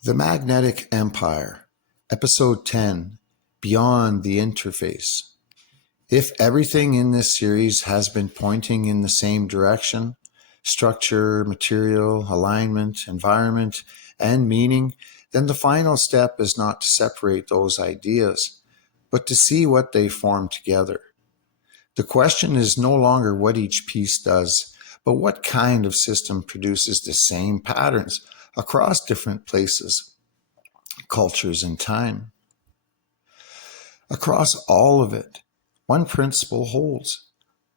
The Magnetic Empire, Episode 10, Beyond the Interface. If everything in this series has been pointing in the same direction, structure, material, alignment, environment, and meaning, then the final step is not to separate those ideas, but to see what they form together. The question is no longer what each piece does, but what kind of system produces the same patterns across different places, cultures, and time. Across all of it, one principle holds.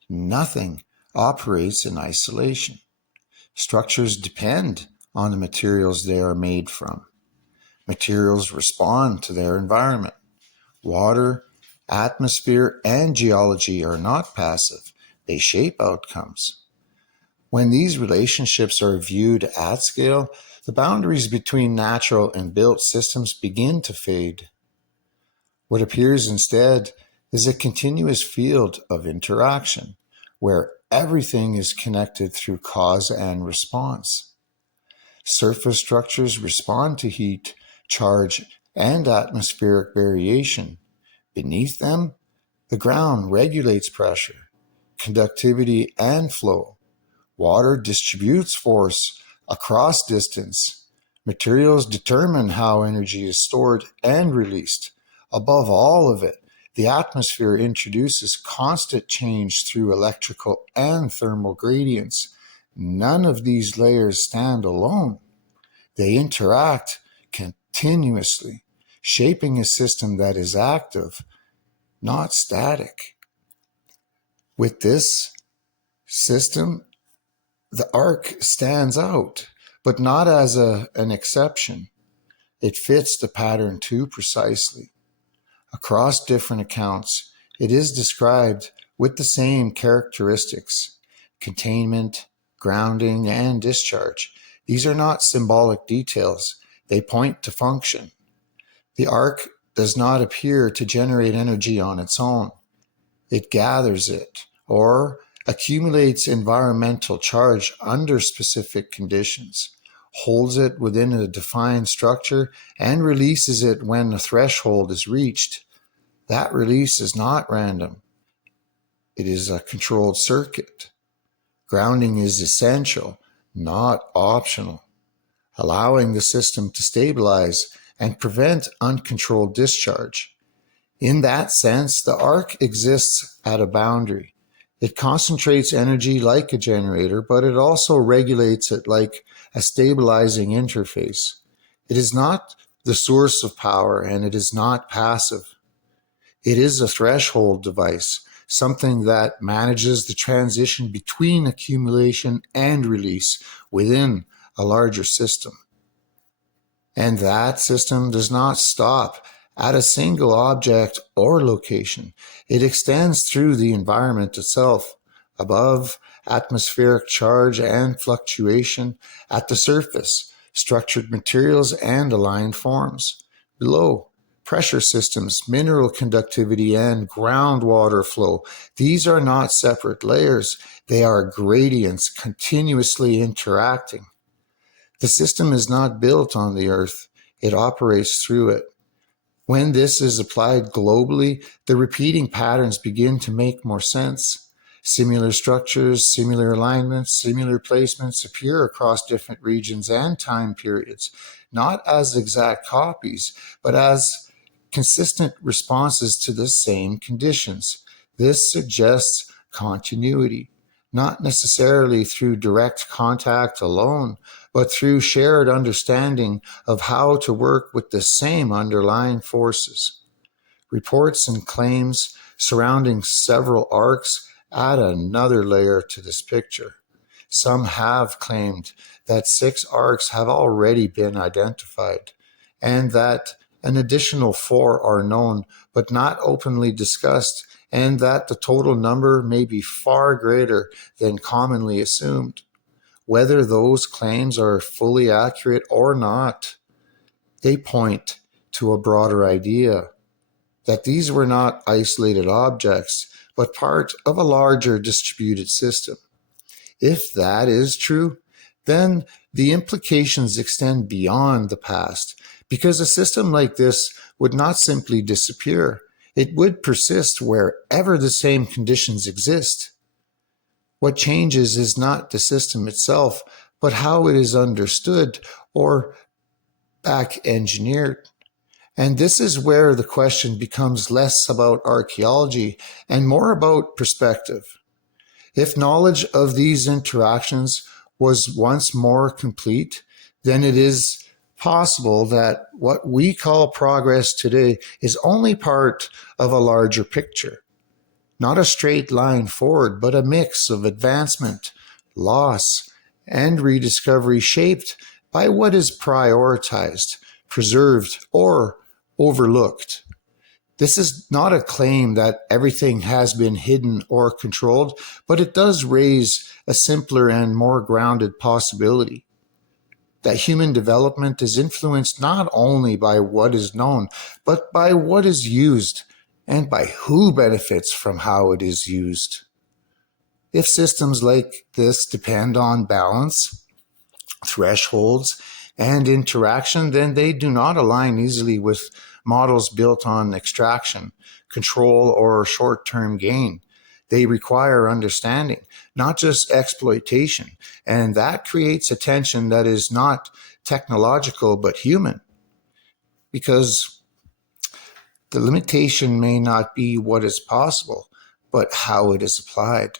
Nothing operates in isolation. Structures depend on the materials they are made from. Materials respond to their environment. Water, atmosphere, and geology are not passive. They shape outcomes. When these relationships are viewed at scale, the boundaries between natural and built systems begin to fade. What appears instead is a continuous field of interaction where everything is connected through cause and response. Surface structures respond to heat, charge, and atmospheric variation. Beneath them, the ground regulates pressure, conductivity, and flow. Water distributes force across distance. Materials determine how energy is stored and released. Above all of it, the atmosphere introduces constant change through electrical and thermal gradients. None of these layers stand alone. They interact continuously, shaping a system that is active, not static. With this system, the arc stands out, but not as an exception. It fits the pattern too precisely. Across different accounts, it is described with the same characteristics: containment, grounding, and discharge. These are not symbolic details. They point to function. The arc does not appear to generate energy on its own. It gathers it, or accumulates environmental charge under specific conditions, holds it within a defined structure, and releases it when a threshold is reached. That release is not random. It is a controlled circuit. Grounding is essential, not optional, allowing the system to stabilize and prevent uncontrolled discharge. In that sense, the arc exists at a boundary. It concentrates energy like a generator, but it also regulates it like a stabilizing interface. It is not the source of power, and it is not passive. It is a threshold device, something that manages the transition between accumulation and release within a larger system. And that system does not stop at a single object or location. It extends through the environment itself, above atmospheric charge and fluctuation, at the surface, structured materials and aligned forms, below, pressure systems, mineral conductivity, and groundwater flow. These are not separate layers. They are gradients continuously interacting. The system is not built on the Earth. It operates through it. When this is applied globally, the repeating patterns begin to make more sense. Similar structures, similar alignments, similar placements appear across different regions and time periods, not as exact copies, but as consistent responses to the same conditions. This suggests continuity, not necessarily through direct contact alone, but through shared understanding of how to work with the same underlying forces. Reports and claims surrounding several arcs add another layer to this picture. Some have claimed that 6 arcs have already been identified, and that an additional 4 are known but not openly discussed, and that the total number may be far greater than commonly assumed. Whether those claims are fully accurate or not, they point to a broader idea that these were not isolated objects, but part of a larger distributed system. If that is true, then The implications extend beyond the past, because a system like this would not simply disappear. It would persist wherever the same conditions exist. What changes is not the system itself, but how it is understood or back engineered. And this is where the question becomes less about archaeology and more about perspective. If knowledge of these interactions was once more complete, then it is possible that what we call progress today is only part of a larger picture. Not a straight line forward, but a mix of advancement, loss, and rediscovery shaped by what is prioritized, preserved, or overlooked. This is not a claim that everything has been hidden or controlled, but it does raise a simpler and more grounded possibility that human development is influenced not only by what is known, but by what is used and by who benefits from how it is used. If systems like this depend on balance, thresholds, and interaction, then they do not align easily with models built on extraction, control, or short-term gain. They require understanding, not just exploitation, and that creates a tension that is not technological but human, because the limitation may not be what is possible, but how it is applied.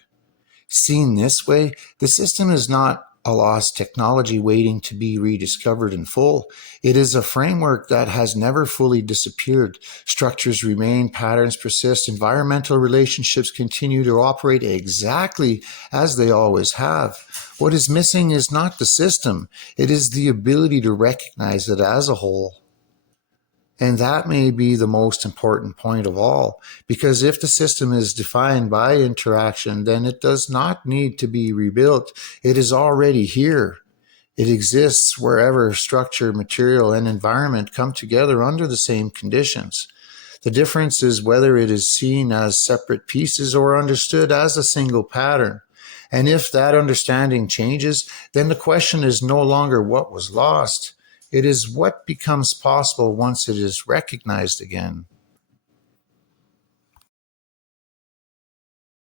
Seen this way, the system is not a lost technology waiting to be rediscovered in full. It is a framework that has never fully disappeared. Structures remain, patterns persist, environmental relationships continue to operate exactly as they always have. What is missing is not the system, it is the ability to recognize it as a whole. And that may be the most important point of all, because if the system is defined by interaction, then it does not need to be rebuilt. It is already here. It exists wherever structure, material, and environment come together under the same conditions. The difference is whether it is seen as separate pieces or understood as a single pattern. And if that understanding changes, then the question is no longer what was lost. It is what becomes possible once it is recognized again.